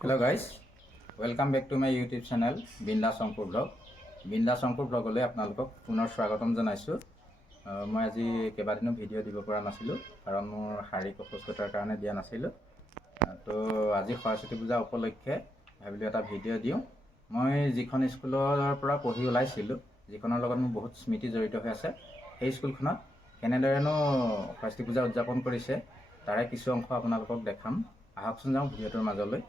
Hello guys, welcome back to my YouTube channel Bindas Angkur Vlog. Bindas Angkur Vlog le apnalokok punar swagatom janaisu. Moi aji kebadino video dibo pora nasilu karon mor harik oposttar karone dia nasilu. To aji Saraswati puja upolokkhe bhabilu eta video diu. Moi jikhon schoolor pora pohi olaisilu, jikhonor logot mor bahut smriti jorito hoi ase. Ei schoolkhonot kenedoreno Saraswati puja udjapon korise tare kisu অংশ আপোনালোকক দেখাম। আহকচোন যাওঁ ভিডিওটোৰ মাজলৈ।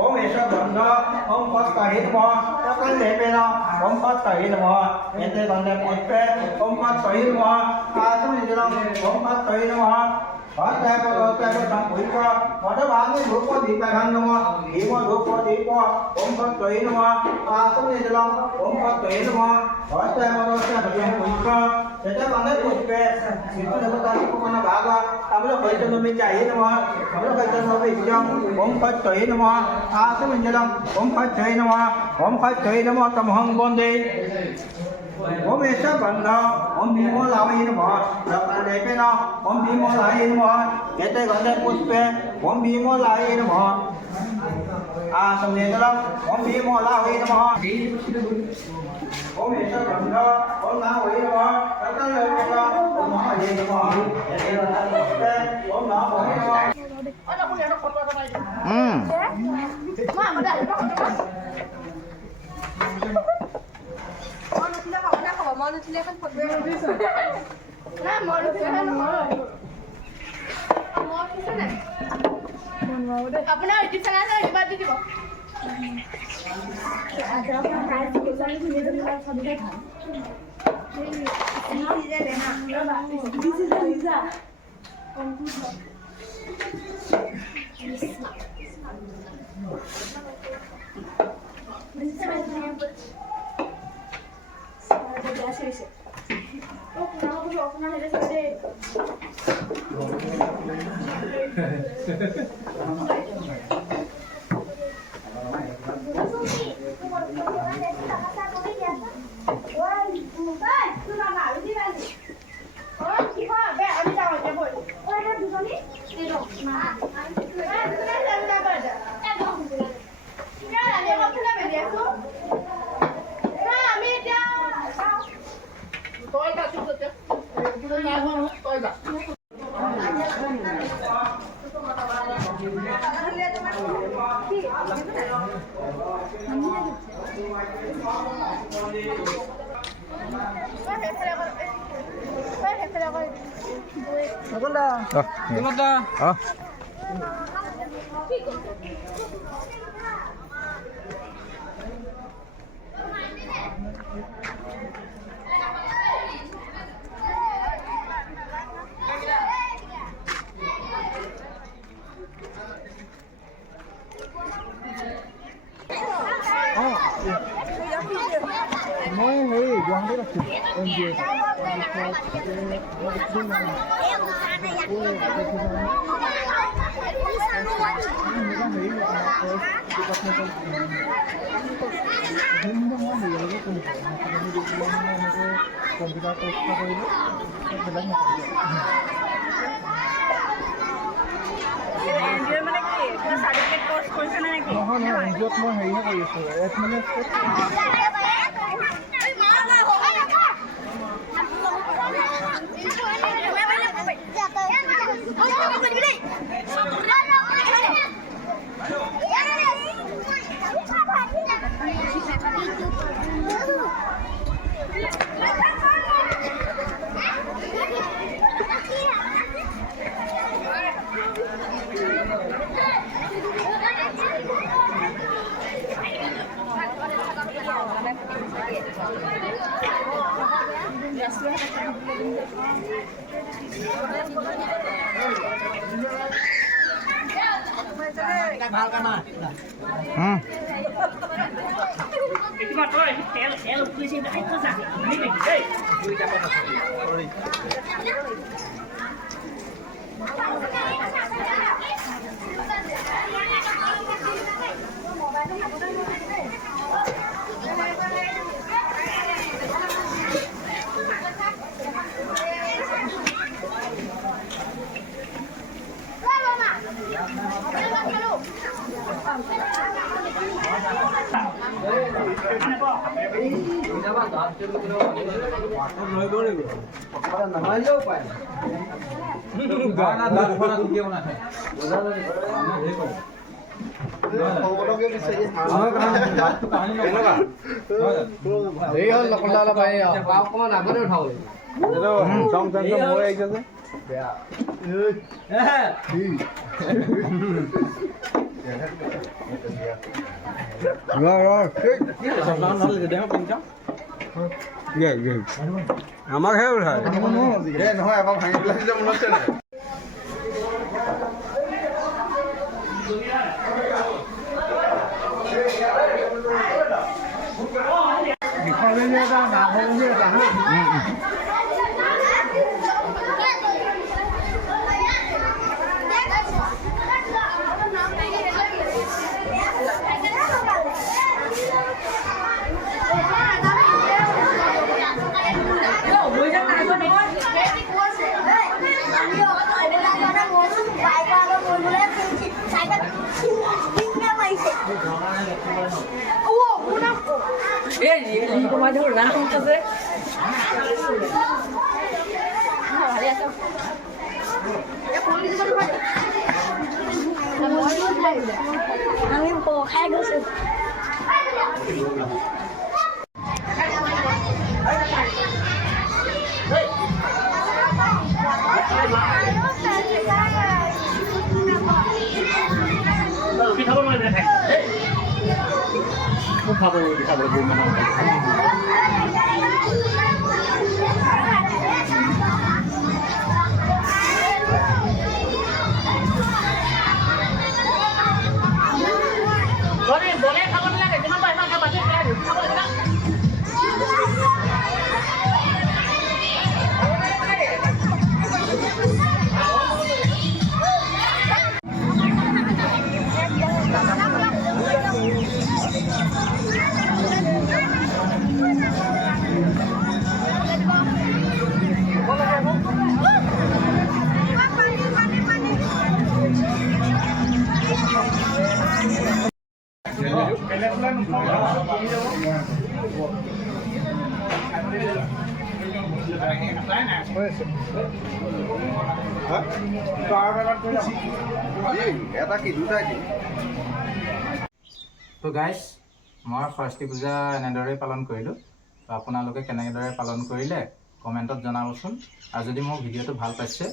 Om Esa Banda, Om Pat Kahit Mo, Takan Lepena, Om Pat Kahit Mo, Ente Banda Potpe, Om Pat Kahit Mo, Asam Nijalam, Om Pat Kahit Mo, Pasai Pada Pasai Pada Puika, Pada Bani Rupa Dipakan Mo, Imo Rupa Dipa, Om Pat Kahit Mo, Asam Nijalam, Om Pat Kahit Mo, Pasai Pada Pasai Puika, Ente Banda Potpe, Itu dapat tahu kemana baga, Kamu kerja memicai nama, kamu kerja memicam, Om Pat Kahit Mo, Asam Nijalam, Om Pat Kahit Mo, Om Pat Kahit Mo, Tamhang Bondi. Om Esa Banda, Om Bimo Lawi Mo, Takan Lepena, Om Bimo Lawi Mo, Ente Banda Potpe, Om Bimo Lawi Mo, Asam Nijalam, Om Bimo Lawi Mo. Om Esa Banda, Om Lawi Mo, Takan Lepena, Om Lawi Mo, Ente Banda Potpe, Om Lawi Mo. अपना YouTube channel से एक बार दीजिए computer পৰীক্ষা কৰিলোঁ বেলেগ নকৰিলোঁ। মানে কি certificate course নহয় নহয় এনজিঅ'ত মই হেৰিহে কৰি আছোঁ আমাক হে উঠাই নহয় আমাক ভাঙি পেলাই মনত আছে নাই আমি খাই গৈছো তো গাইজ মই সৰস্বতী পূজা এনেদৰেই পালন কৰিলোঁ। তো আপোনালোকে কেনেদৰে পালন কৰিলে কমেণ্টত জনাবচোন। আৰু যদি মোৰ ভিডিঅ'টো ভাল পাইছে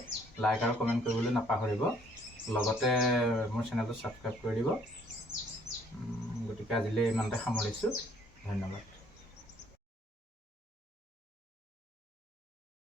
লাইক আৰু কমেণ্ট কৰিবলৈ নাপাহৰিব। লগতে মোৰ চেনেলটো ছাবস্ক্ৰাইব কৰি দিব। গতিকে আজিলৈ ইমানতে সামৰিছোঁ। ধন্যবাদ।